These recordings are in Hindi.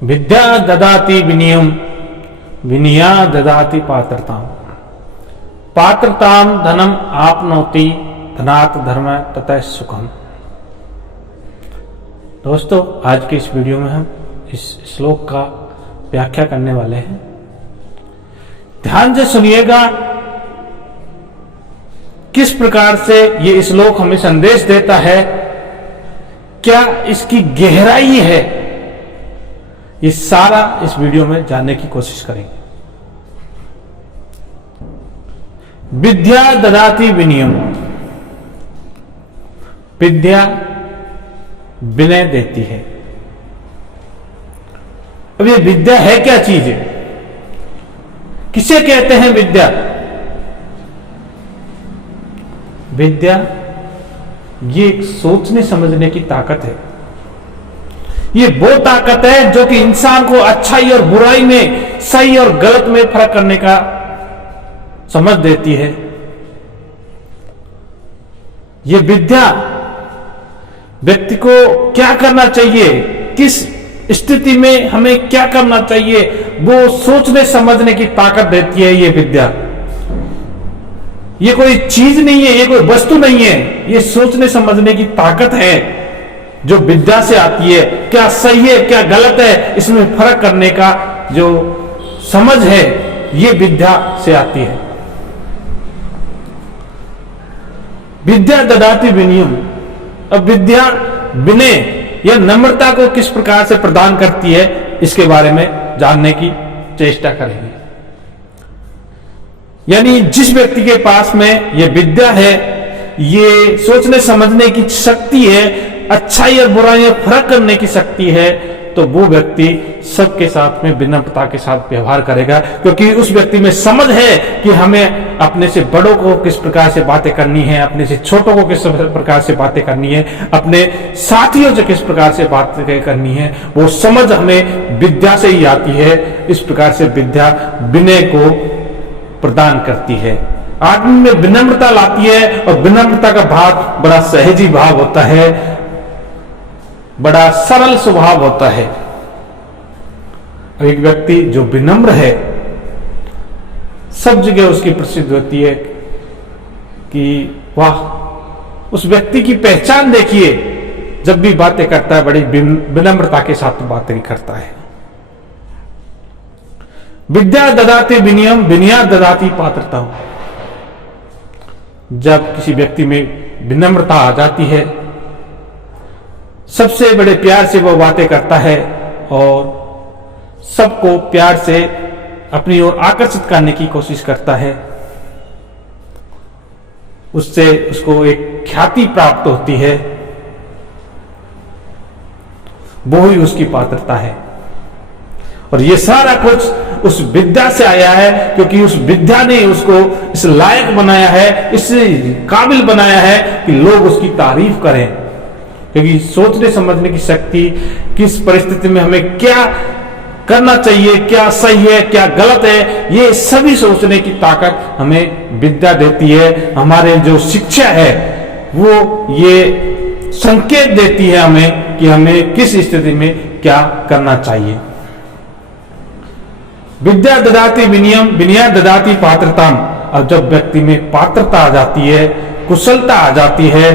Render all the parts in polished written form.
विद्या ददाति विनयम विनया ददाति पात्रताम पात्रताम धनम आपनोति धनात् धर्म तथा सुखम। दोस्तों, आज के इस वीडियो में हम इस श्लोक का व्याख्या करने वाले हैं। ध्यान से सुनिएगा किस प्रकार से ये श्लोक हमें संदेश देता है, क्या इसकी गहराई है, ये सारा इस वीडियो में जानने की कोशिश करेंगे। विद्या ददाति विनयम, विद्या विनय देती है। अब ये विद्या है क्या चीज है, किसे कहते हैं विद्या? विद्या ये एक सोचने समझने की ताकत है। ये वो ताकत है जो कि इंसान को अच्छाई और बुराई में, सही और गलत में फर्क करने का समझ देती है। ये विद्या व्यक्ति को क्या करना चाहिए, किस स्थिति में हमें क्या करना चाहिए, वो सोचने समझने की ताकत देती है। ये विद्या ये कोई चीज नहीं है, ये कोई वस्तु नहीं है, ये सोचने समझने की ताकत है जो विद्या से आती है। क्या सही है क्या गलत है, इसमें फर्क करने का जो समझ है, ये विद्या से आती है। विद्या ददाति विनयम। अब विद्या विनय या नम्रता को किस प्रकार से प्रदान करती है, इसके बारे में जानने की चेष्टा करेंगे। यानी जिस व्यक्ति के पास में ये विद्या है, ये सोचने समझने की शक्ति है, अच्छाई और बुराई में फर्क करने की शक्ति है, तो वो व्यक्ति सबके साथ में विनम्रता के साथ व्यवहार करेगा, क्योंकि उस व्यक्ति में समझ है कि हमें अपने से बड़ों को किस प्रकार से बातें करनी है, अपने से छोटों को किस प्रकार से बातें करनी है, अपने साथियों से किस प्रकार से बातें करनी है। वो समझ हमें विद्या से ही आती है। इस प्रकार से विद्या विनय को प्रदान करती है, आदमी में विनम्रता लाती है, और विनम्रता का भाव बड़ा सहजी भाव होता है, बड़ा सरल स्वभाव होता है। एक व्यक्ति जो विनम्र है, सब जगह उसकी प्रसिद्ध होती है कि वाह, उस व्यक्ति की पहचान देखिए, जब भी बातें करता है बड़ी विनम्रता के साथ बातें करता है। विद्या ददाति विनयम विनया ददाति पात्रता। जब किसी व्यक्ति में विनम्रता आ जाती है, सबसे बड़े प्यार से वो बातें करता है और सबको प्यार से अपनी ओर आकर्षित करने की कोशिश करता है, उससे उसको एक ख्याति प्राप्त होती है, वो ही उसकी पात्रता है। और ये सारा कुछ उस विद्या से आया है, क्योंकि उस विद्या ने उसको इस लायक बनाया है, इस काबिल बनाया है कि लोग उसकी तारीफ करें। क्योंकि सोचने समझने की शक्ति, किस परिस्थिति में हमें क्या करना चाहिए, क्या सही है क्या गलत है, ये सभी सोचने की ताकत हमें विद्या देती है। हमारे जो शिक्षा है वो ये संकेत देती है हमें कि हमें किस स्थिति में क्या करना चाहिए। विद्या ददाति विनयम विनया ददाति पात्रताम। अब जब व्यक्ति में पात्रता आ जाती है, कुशलता आ जाती है,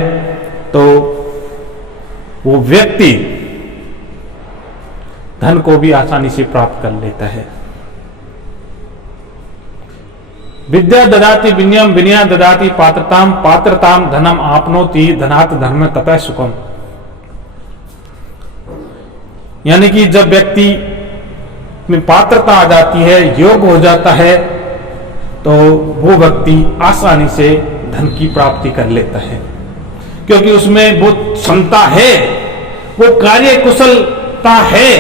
तो वो व्यक्ति धन को भी आसानी से प्राप्त कर लेता है। विद्या ददाति विनयम विनया ददाति पात्रताम पात्रताम धनम आपनोति धनात् धर्म तथा सुखम। यानी कि जब व्यक्ति में पात्रता आ जाती है, योग हो जाता है, तो वो व्यक्ति आसानी से धन की प्राप्ति कर लेता है, क्योंकि उसमें वो क्षमता है, वो कार्य कुशलता है,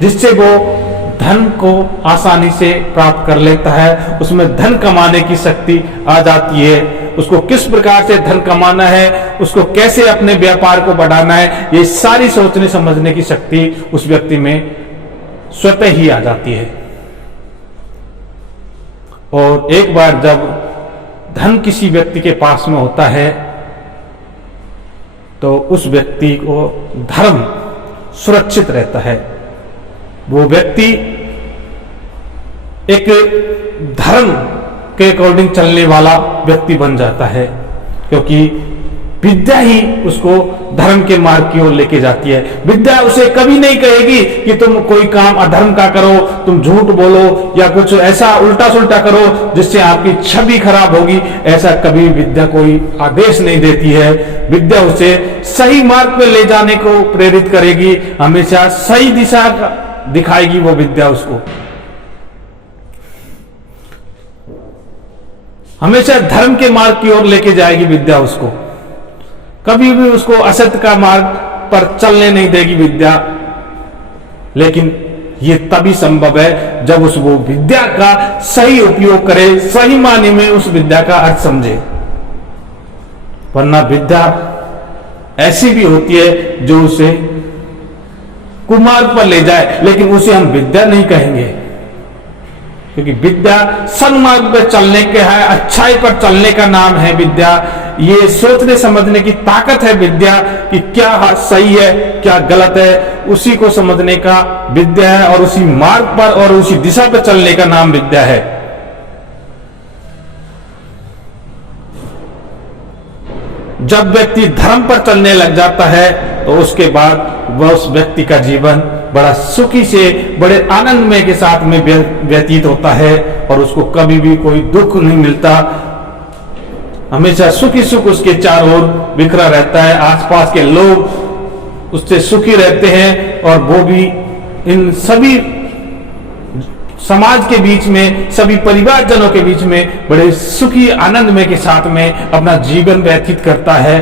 जिससे वो धन को आसानी से प्राप्त कर लेता है। उसमें धन कमाने की शक्ति आ जाती है, उसको किस प्रकार से धन कमाना है, उसको कैसे अपने व्यापार को बढ़ाना है, ये सारी सोचने समझने की शक्ति उस व्यक्ति में स्वतः ही आ जाती है। और एक बार जब धन किसी व्यक्ति के पास में होता है, तो उस व्यक्ति को धर्म सुरक्षित रहता है। वो व्यक्ति एक धर्म के अकॉर्डिंग चलने वाला व्यक्ति बन जाता है, क्योंकि विद्या ही उसको धर्म के मार्ग की ओर लेके जाती है। विद्या उसे कभी नहीं कहेगी कि तुम कोई काम अधर्म का करो, तुम झूठ बोलो या कुछ ऐसा उल्टा सुल्टा करो जिससे आपकी छवि खराब होगी। ऐसा कभी विद्या कोई आदेश नहीं देती है। विद्या उसे सही मार्ग पे ले जाने को प्रेरित करेगी, हमेशा सही दिशा दिखाएगी वो विद्या उसको। हमेशा धर्म के मार्ग की ओर लेके जाएगी विद्या उसको, कभी भी उसको असत्य का मार्ग पर चलने नहीं देगी विद्या। लेकिन ये तभी संभव है जब उस वो विद्या का सही उपयोग करे, सही मायने में उस विद्या का अर्थ समझे। वरना विद्या ऐसी भी होती है जो उसे कुमार्ग पर ले जाए, लेकिन उसे हम विद्या नहीं कहेंगे, क्योंकि विद्या सन्मार्ग पर चलने के है, अच्छाई पर चलने का नाम है विद्या। ये सोचने समझने की ताकत है विद्या कि क्या सही है क्या गलत है, उसी को समझने का विद्या है, और उसी मार्ग पर और उसी दिशा पर चलने का नाम विद्या है। जब व्यक्ति धर्म पर चलने लग जाता है तो उसके बाद वह उस व्यक्ति का जीवन बड़ा सुखी से बड़े आनंदमय के साथ में व्यतीत होता है, और उसको कभी भी कोई दुख नहीं मिलता। हमेशा सुखी सुख उसके चारों ओर बिखरा रहता है, आसपास के लोग उससे सुखी रहते हैं, और वो भी इन सभी समाज के बीच में, सभी परिवारजनों के बीच में बड़े सुखी आनंदमय के साथ में अपना जीवन व्यतीत करता है।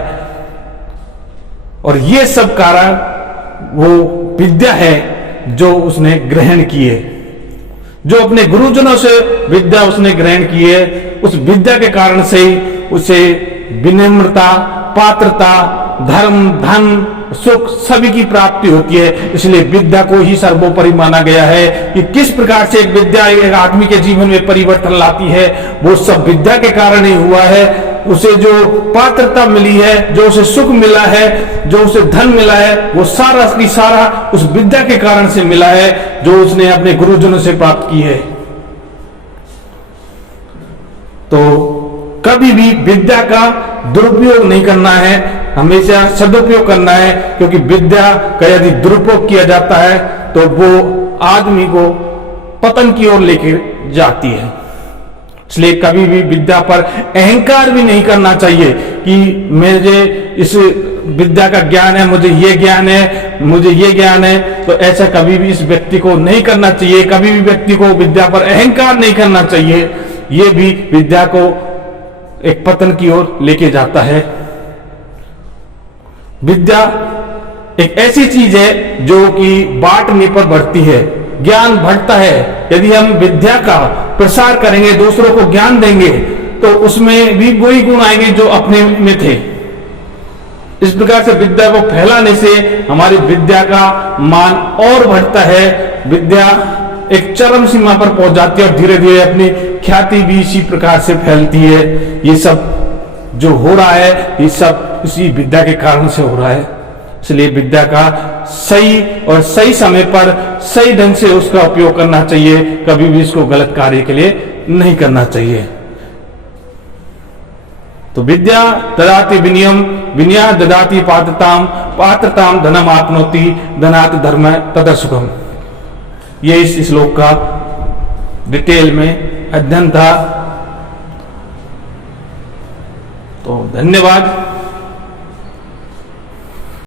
और ये सब कारण वो विद्या है जो उसने ग्रहण की है, जो अपने गुरुजनों से विद्या उसने ग्रहण की है। उस विद्या के कारण से ही उसे विनम्रता, पात्रता, धर्म, धन, सुख सभी की प्राप्ति होती है। इसलिए विद्या को ही सर्वोपरि माना गया है कि किस प्रकार से एक विद्या एक आदमी के जीवन में परिवर्तन लाती है, वो सब विद्या के कारण ही हुआ है। उसे जो पात्रता मिली है, जो उसे सुख मिला है, जो उसे धन मिला है, वो सारा की सारा उस विद्या के कारण से मिला है जो उसने अपने गुरुजनों से प्राप्त की है। तो कभी भी विद्या का दुरुपयोग नहीं करना है, हमेशा सदुपयोग करना है, क्योंकि विद्या का यदि दुरुपयोग किया जाता है तो वो आदमी को पतन की ओर लेकर जाती है। इसलिए कभी भी विद्या पर अहंकार भी नहीं करना चाहिए कि मुझे इस विद्या का ज्ञान है, मुझे ये ज्ञान है, मुझे ये ज्ञान है। तो ऐसा कभी भी इस व्यक्ति को नहीं करना चाहिए। कभी भी व्यक्ति को विद्या पर अहंकार नहीं करना चाहिए। ये भी विद्या को एक पतन की ओर लेके जाता है। विद्या एक ऐसी चीज है जो कि बांटने पर बढ़ती है, ज्ञान बढ़ता है। यदि हम विद्या का प्रसार करेंगे, दूसरों को ज्ञान देंगे, तो उसमें भी वही गुण आएंगे जो अपने में थे। इस प्रकार से विद्या को फैलाने से हमारी विद्या का मान और बढ़ता है। विद्या एक चरम सीमा पर पहुंच जाती है और धीरे धीरे अपनी ख्याति भी इसी प्रकार से फैलती है। ये सब जो हो रहा है, ये सब इसी विद्या के कारण से हो रहा है। इसलिए विद्या का सही और सही समय पर सही ढंग से उसका उपयोग करना चाहिए, कभी भी इसको गलत कार्य के लिए नहीं करना चाहिए। तो विद्या ददाति विनयम, विनया ददाति पात्रताम, पात्रताम धनम आपनोति, धनात् धर्म तद सुखम। ये इस श्लोक का डिटेल में अध्ययन था। तो धन्यवाद।